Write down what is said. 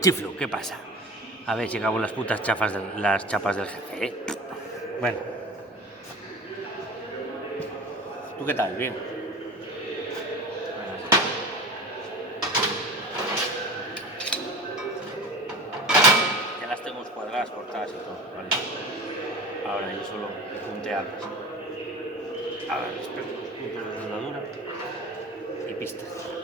Chiflu, ¿qué pasa? A ver, llegamos las putas las chapas del jefe, ¿eh? Bueno. ¿Tú qué tal? Bien. Ya las tengo cuadradas, cortadas y todo, ¿vale? Ahora yo solo puntearlas. Ahora les pego unos puntos de soldadura y pistas.